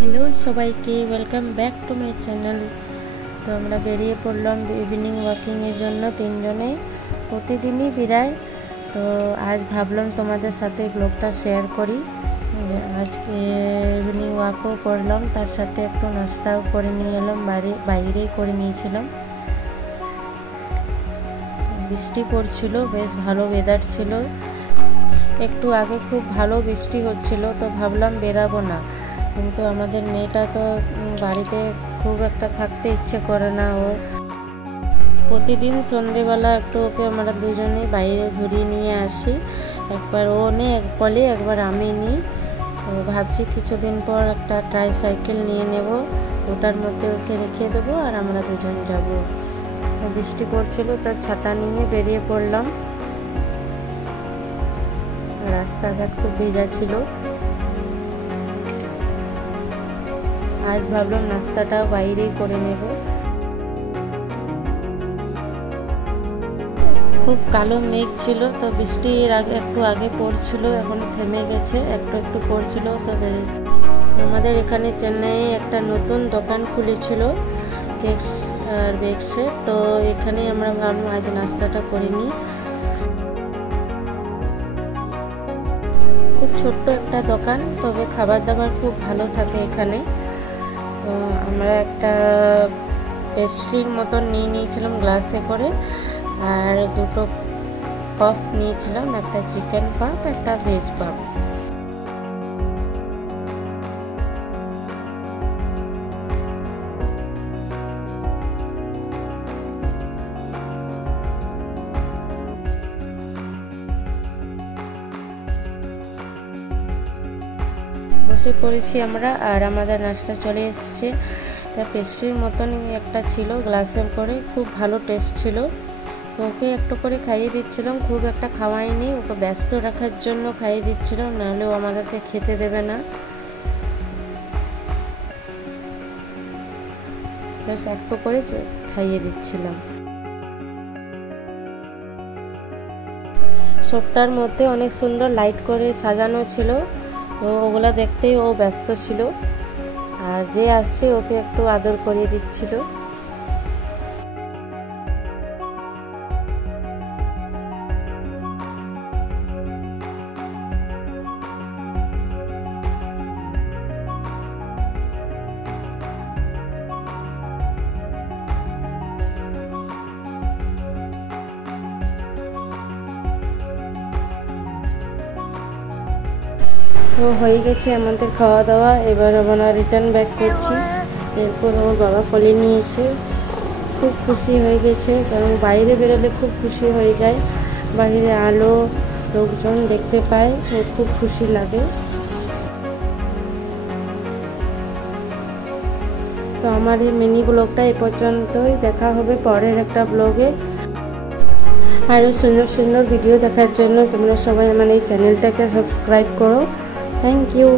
Hello সবাইকে, welcome back to my channel. তো আমরা বেরিয়ে পড়লাম ইভিনিং ওয়াকিংয়ের জন্য তিনজনে। প্রতিদিনই বেরাই, তো আজ ভাবলাম তোমাদের সাথে ব্লগটা শেয়ার করি। আজকে ইভিনিং ওয়াকও করলাম, তার সাথে একটু নাস্তাও করে নিয়ে এলাম, বাইরেই করে নিয়েছিলাম। বৃষ্টি পড়ছিল, বেশ ভালো ওয়েদার ছিল। একটু আগে খুব ভালো বৃষ্টি হচ্ছিল, তো ভাবলাম বেরাবো না, কিন্তু আমাদের মেয়েটা তো বাড়িতে খুব একটা থাকতে ইচ্ছে করে না। ওর প্রতিদিন সন্ধেবেলা একটু ওকে আমরা দুজনে বাইরে ঘুরিয়ে নিয়ে আসি। একবার ও নেই বলে, একবার আমি নিই। তো ভাবছি কিছুদিন পর একটা ট্রাইসাইকেল নিয়ে নেব, ওটার মধ্যে ওকে রেখে দেবো আর আমরা দুজন যাব। বৃষ্টি পড়ছিল, তার ছাতা নিয়ে বেরিয়ে পড়লাম। রাস্তাঘাট খুব ভেজা ছিল। আজ ভাবলাম নাস্তাটা বাইরেই করে নেব। খুব কালো মেঘ ছিল, তো বৃষ্টির একটু আগে পড়ছিল, এখন থেমে গেছে, একটু একটু পড়ছিল। তবে আমাদের এখানে চেন্নাইয়ে একটা নতুন দোকান খুলেছিল কেকস আর বেকসের, তো এখানে আমরা ভাবলাম আজ নাস্তাটা করে নিই। খুব ছোট্ট একটা দোকান, তবে খাবার দাবার খুব ভালো থাকে এখানে। তো আমরা একটা পেস্ট্রির মতন নিয়ে নিয়েছিলাম গ্লাসে করে, আর দুটো পাফ নিয়েছিলাম, একটা চিকেন পাফ, একটা ভেজ পাফ। বসে পড়েছি আমরা, আর আমাদের নাস্তা চলে এসছে। তা পেস্ট্রির মতনই একটা ছিল গ্লাসের করে, খুব ভালো টেস্ট ছিল। তো ওকে একটু করে খাইয়ে দিচ্ছিলাম, খুব একটা খাওয়াইনি, ওকে ব্যস্ত রাখার জন্য খাইয়ে দিচ্ছিলাম, নাহলে ও আমাদেরকে খেতে দেবে না। বেশ একটু করে খাইয়ে দিচ্ছিলাম। শপটার মধ্যে অনেক সুন্দর লাইট করে সাজানো ছিল, তো ওগুলা দেখতেই ও ব্যস্ত ছিল, আর যে আসছে ওকে একটু আদর করিয়ে দিচ্ছিল। তো হয়ে গেছে আমাদের খাওয়া দাওয়া, এবার আমরা রিটার্ন ব্যাক করছি। এরপর ওর বাবা কোলে নিয়েছে, খুব খুশি হয়ে গেছে, কারণ বাইরে বেরোলে খুব খুশি হয়ে যায়। বাইরে আলো লোকজন দেখতে পায়, ওর খুব খুশি লাগে। তো আমার এই মিনি ব্লগটা এ পর্যন্তই, দেখা হবে পরের একটা ব্লগে। আরও সুন্দর সুন্দর ভিডিও দেখার জন্য তোমরা সবাই আমার এই চ্যানেলটাকে সাবস্ক্রাইব করো। Thank you.